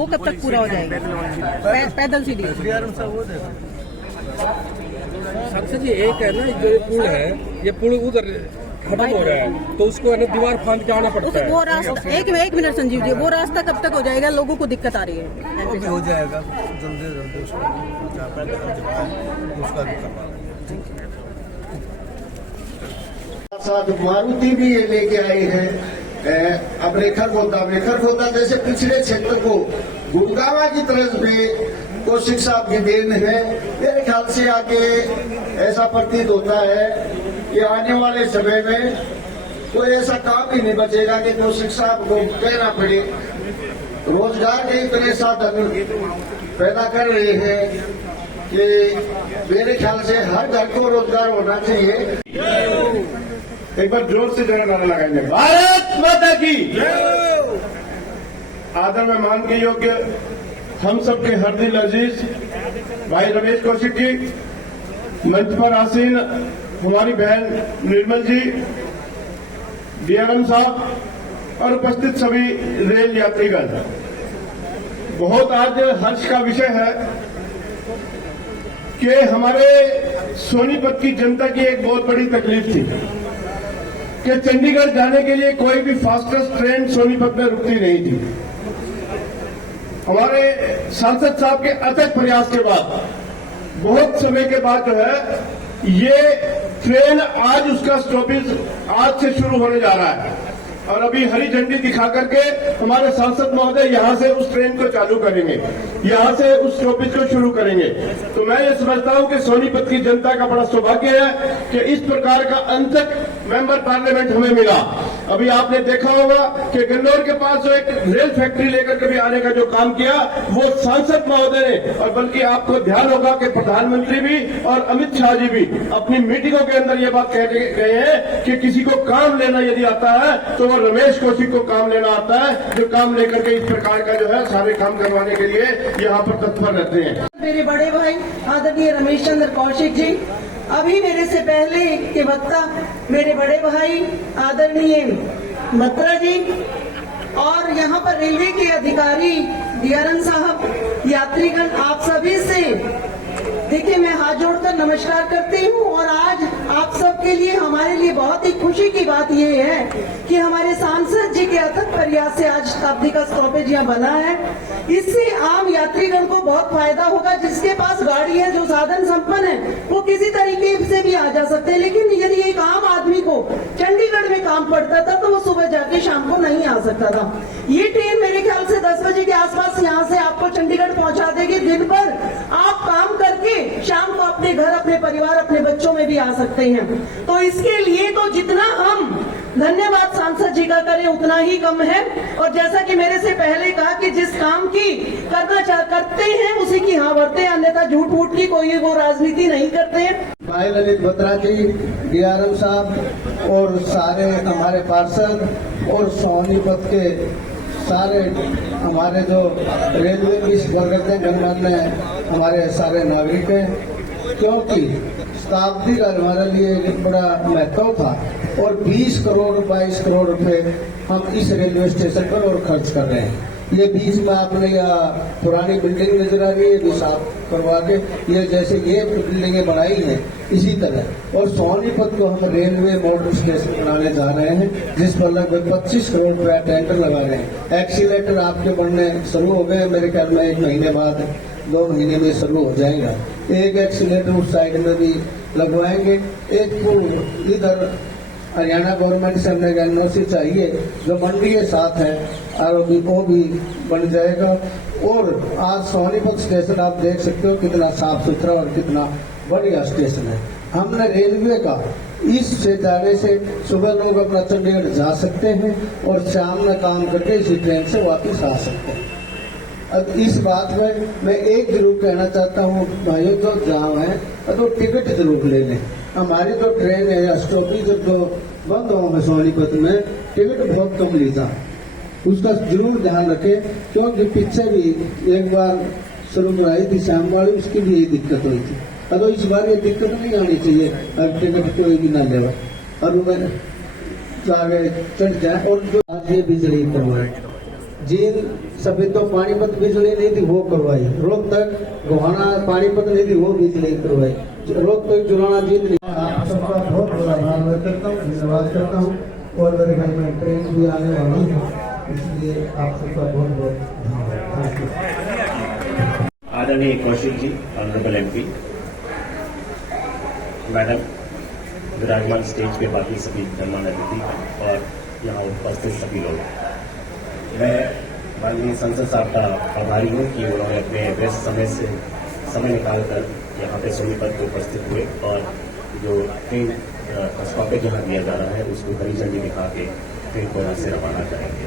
वो कब तक पूरा हो जाएगा? पैदल सीढ़ी। सांसद जी एक है ना, जो ये पुल है, ये पुल उधर खत्म हो रहा है, तो उसको है ना दीवार फांद के आना पड़ता है। वो रास्ता एक मिनट संजीव जी, वो रास्ता कब तक हो जाएगा? लोगों को दिक्कत आ रही है। अभी हो जाएगा जल्दी जल्दी उसका भी करवा साथ मारुति भी ये लेके आई है। अब रेखर खोदा जैसे पिछले क्षेत्र को गुड़गावा की तरफ में कौशिक साहब की देन है। मेरे ख्याल से आगे ऐसा प्रतीत होता है कि आने वाले समय में कोई ऐसा काम ही नहीं बचेगा कि कौशिक साहब को कहना पड़े। रोजगार के इतने साधन पैदा कर रहे हैं कि मेरे ख्याल से हर घर को रोजगार होना चाहिए। एक बार जोर से जय नारा लगाएंगे, भारत माता की। आदर में मान के योग्य हम सबके हर दिल अजीज भाई रमेश कौशिक जी, मंच पर आसीन हमारी बहन निर्मल जी, डीआरएम साहब और उपस्थित सभी रेल यात्रीगण, बहुत आज हर्ष का विषय है कि हमारे सोनीपत की जनता की एक बहुत बड़ी तकलीफ थी कि चंडीगढ़ जाने के लिए कोई भी फास्टेस्ट ट्रेन सोनीपत में रुकती नहीं थी। हमारे सांसद साहब के अथक प्रयास के बाद, बहुत समय के बाद जो है ये ट्रेन आज उसका स्टॉपेज आज से शुरू होने जा रहा है और अभी हरी झंडी दिखा करके हमारे सांसद महोदय यहां से उस ट्रेन को चालू करेंगे, यहां से उस स्टॉपेज को शुरू करेंगे। तो मैं ये समझता हूं कि सोनीपत की जनता का बड़ा सौभाग्य है कि इस प्रकार का अंतक मेंबर पार्लियामेंट हमें मिला। अभी आपने देखा होगा कि गन्नौर के पास जो एक रेल फैक्ट्री लेकर कभी आने का जो काम किया वो सांसद महोदय ने, और बल्कि आपको ध्यान होगा कि प्रधानमंत्री भी और अमित शाह जी भी अपनी मीटिंगों के अंदर ये बात कह गए हैं कि किसी को काम लेना यदि आता है तो वो रमेश कौशिक को काम लेना आता है, जो काम लेकर के इस प्रकार का जो है सारे काम करवाने के लिए यहाँ पर तत्पर रहते हैं। मेरे बड़े भाई आदरणीय रमेश चंद्र कौशिक जी, अभी मेरे से पहले के वक्ता मेरे बड़े भाई आदरणीय बत्रा जी और यहाँ पर रेलवे के अधिकारी डीआरएम साहब, यात्रीगण, आप सभी से देखिए मैं हाथ जोड़कर नमस्कार करती हूँ। और आज आप सबके लिए, हमारे लिए बहुत ही खुशी की बात ये है कि हमारे सांसद जी के अथक प्रयास से आज शताब्दी का स्टॉपेज यहाँ बना है। इससे आम यात्रीगण को बहुत फायदा होगा। जिसके पास गाड़ी है, जो साधन संपन्न है, वो किसी तरीके से भी आ जा सकते हैं। लेकिन यदि एक आम आदमी को चंडीगढ़ में काम पड़ता था तो वो सुबह जाके शाम को नहीं आ सकता था। ये ट्रेन मेरे ख्याल से 10 बजे के आसपास यहाँ से आपको चंडीगढ़ पहुँचा देगी। दिन भर आप काम करके शाम को अपने घर, अपने परिवार, अपने बच्चों में भी आ सकते हैं। तो इसके लिए तो जितना हम धन्यवाद सांसद जी का करें उतना ही कम है। और जैसा कि मेरे से पहले कहा कि जिस काम की करते हैं उसी की हाँ भरते हैं, अन्यथा झूठ फूट की कोई वो राजनीति नहीं करते हैं। भाई ललित बत्रा जी, डीआरएम साहब और सारे हमारे पार्षद और सोनीपत के सारे हमारे जो रेलवे की करते हैं गणमान्य हमारे सारे नागरिक हैं, क्योंकि शताब्दी का हमारे लिए एक बड़ा महत्व था और 20 करोड़ 22 करोड़ रुपए हम इस रेलवे स्टेशन पर और खर्च कर रहे हैं। ये बीच में आपने पुरानी बिल्डिंग नजर आ रही है, भी साफ करवा के ये जैसे ये बिल्डिंगें बनाई हैं इसी तरह। और सोनीपत को हम रेलवे मॉडल स्टेशन बनाने जा रहे हैं, जिस पर लगभग 25 करोड़ रुपया टेंडर लगा रहे हैं। एक्सीलेटर आपके बनने शुरू हो गए, मेरे ख्याल में 1 महीने बाद 2 महीने में शुरू हो जाएगा। एक एक्सीलेटर उस साइड में भी लगवाएंगे, एक इधर हरियाणा गवर्नमेंट से हमने एनओसी चाहिए जो मंडी के साथ है और वो भी बन जाएगा। और आज सोनीपत स्टेशन आप देख सकते हो कितना साफ सुथरा और कितना बढ़िया स्टेशन है। हमने रेलवे का इससे जाने से सुबह लोग अपना चंडीगढ़ जा सकते हैं और शाम में काम करके इसी ट्रेन से वापस आ सकते हैं। अब इस बात में मैं एक जरूर कहना चाहता हूँ, भाइयों जो जाम है तो टिकट जरूर ले लें। हमारी तो ट्रेन है स्टॉपेज जो बंद होंगे सोनीपत में, टिकट बहुत कम लीजा, उसका जरूर ध्यान रखें। क्योंकि पीछे भी एक बार शुरू कराई थी शाम वाली, उसकी भी यही दिक्कत हुई थी। अब इस बार ये दिक्कत नहीं आनी चाहिए, अब टिकट कोई भी ना ले और आगे चढ़ जाए। और जो आज ये बिजली करवाए जींद सभी तो पानीपत बिजली नहीं थी, वो करवाई। रोहतक गोहाना पानीपत नहीं थी, वो बिजली करवाई। रोहतक जुलाना जींद नहीं। आप सबका बहुत बड़ा धन्यवाद करता हूँ, धन्यवाद करता हूँ। और मेरे घर में ट्रेन भी आने वाली है, इसलिए आप सबका बहुत बहुत धन्यवाद। आदरणीय Kaushik ji, honourable MP, madam, विराजमान स्टेज पे बाकी सभी गणमान्य अतिथि और यहाँ उपस्थित सभी लोग, मैं माननीय संसद साहब का आभारी हूँ कि उन्होंने अपने व्यस्त समय निकालकर यहाँ पे सोनीपत पे उपस्थित हुए और जो ट्रेन स्टॉपेज यहाँ दिया जा रहा है उसको हरी झंडी दिखा के ट्रेन को यहाँ से रवाना करेंगे।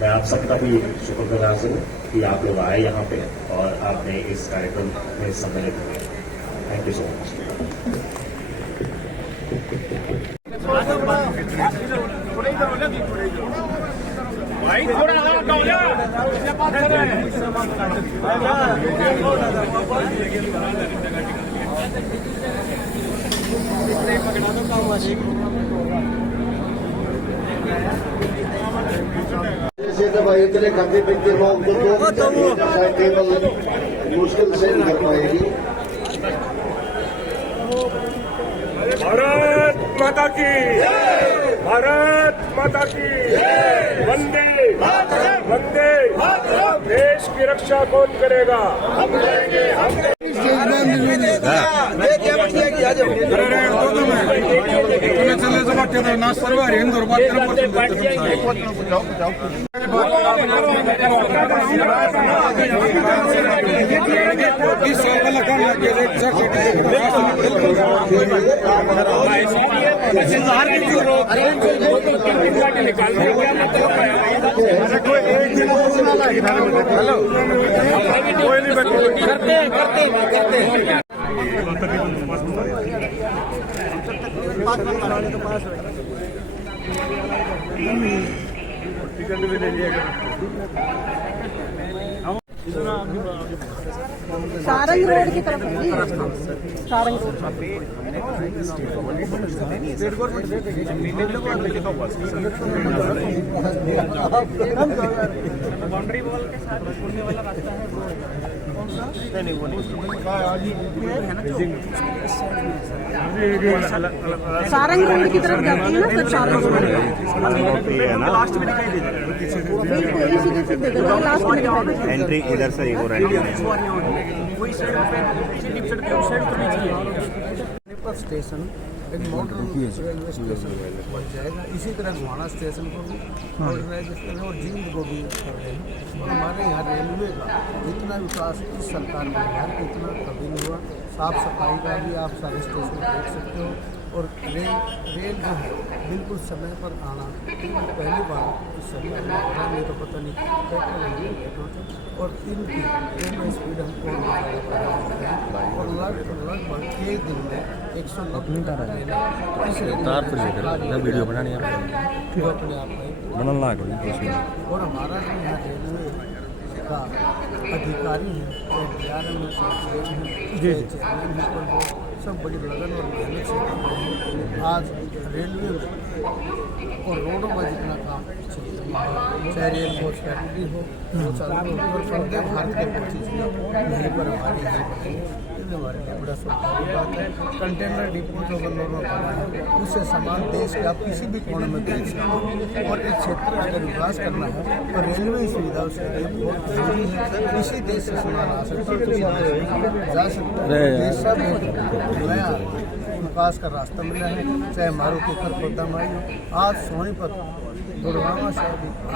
मैं आप सबका भी शुक्रगुजार हूँ कि आप लोग आए यहाँ पे और आपने इस कार्यक्रम में सम्मिलित हुए। Thank you so much. जैसे जब इतने खाते पीते लोग टेबल मुश्किल से नहीं कर पाएगी। भारत माता की, भारत माता की, वंदे वंदे। देश की रक्षा कौन करेगा? हम करेंगे, हम सारंग रोड की तरफ सारंग रोड बाउंड्री वॉल के साथ जुड़ने वाला रास्ता है। सारंग रोड की तरफ जाती है ना सर, सारंग रोड लास्ट में दिखाई देता है। बिल्कुल इसी के सीधे लास्ट में दिखाई देता है। एंट्री इधर से ही हो रहा है। वही साइड पे डीप साइड पे उस साइड उतरनी चाहिए। स्टेशन एक मॉडर्न रेलवे स्टेशन बन जाएगा। इसी तरह गोहाना स्टेशन को भी मॉडर्नाइज करना और जींद को भी कर रहे हैं। और हमारे यहाँ रेलवे का जितना विकास इस सरकार में हुआ है उतना कभी नहीं हुआ। साफ सफाई का भी आप सारे स्टेशन देख सकते हो। और रेल जो है बिल्कुल समय पर आना पहली बार इस सरकार में होता नहीं तो पता नहीं टेक्नोलॉजी और इनकी ट्रेन में स्पीड हमको और लगभग एक दिन में 190 वीडियो बनानी है वो अपने आप में और हमारा जो यहाँ रेलवे का अधिकारी है चेयरमैन है सब बड़ी लगन और मेहनत से कर रहे हैं। आज रेलवे में और रोडों में जितना काम चाहे रेल कोच फैक्ट्री हो वो चालू हो और वंदे भारत के कोचिज यहीं पर हमारी हेल्प है। हमारे लिए बड़ा सौभाग्य बात है। कंटेनर डिपो जो बंदरों में बना है उससे सामान देश के आप किसी भी कोने में भेज सकते हैं। और एक क्षेत्र में अगर विकास करना है तो रेलवे सुविधा उसके लिए बहुत जरूरी है। किसी देश से सामान आ सकता है, जा सकता है। देश सब नया विकास का रास्ता मिला है, चाहे मारुति खरखोदा में आई। आज सोनीपत गुड़गांव से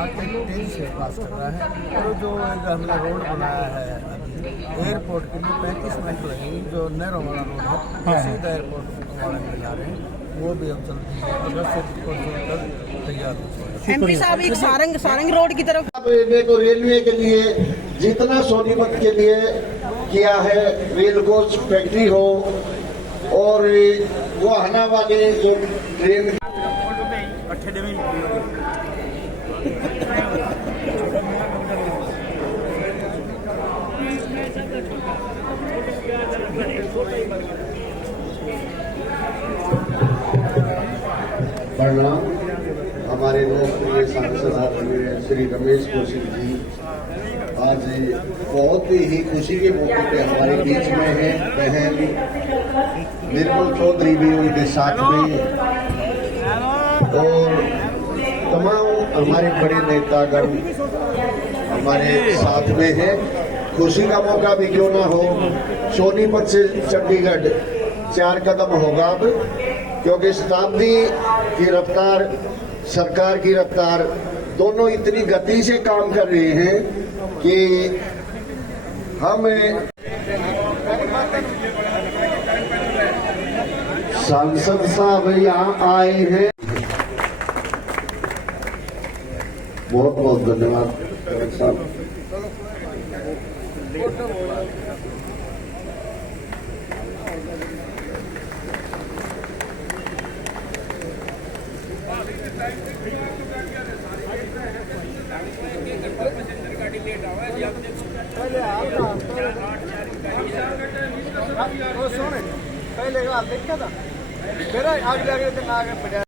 आके तेजी से विकास कर रहा है। और जो हमने रोड बनाया है एयरपोर्ट के लिए 35 मिनट लगेंगे, जो नहरों वाला रोड है सीधा एयरपोर्ट वाले में जा रहे हैं, वो भी हम जल्दी अगस्त से तैयार हो। एमपी साहब एक सारंग रोड की तरफ रेलवे को रेलवे के लिए जितना सोनीपत के लिए किया है, रेल कोच फैक्ट्री हो और वो आना वाले जो ट्रेन प्रणाम। हमारे लोकप्रिय सांसद आदरणीय श्री रमेश कौशिक जी आज बहुत ही खुशी के मौके पे हमारे बीच में है। बहन निर्मल चौधरी भी उनके साथ में और तमाम हमारे बड़े नेतागण हमारे साथ में है। खुशी का मौका भी क्यों ना हो, सोनीपत से चंडीगढ़ 4 कदम होगा अब, क्योंकि शताब्दी की रफ्तार, सरकार की रफ्तार दोनों इतनी गति से काम कर रहे हैं कि हम सांसद साहब यहाँ आए हैं। बहुत बहुत धन्यवाद साहब। पहले देखा था, फिर आगे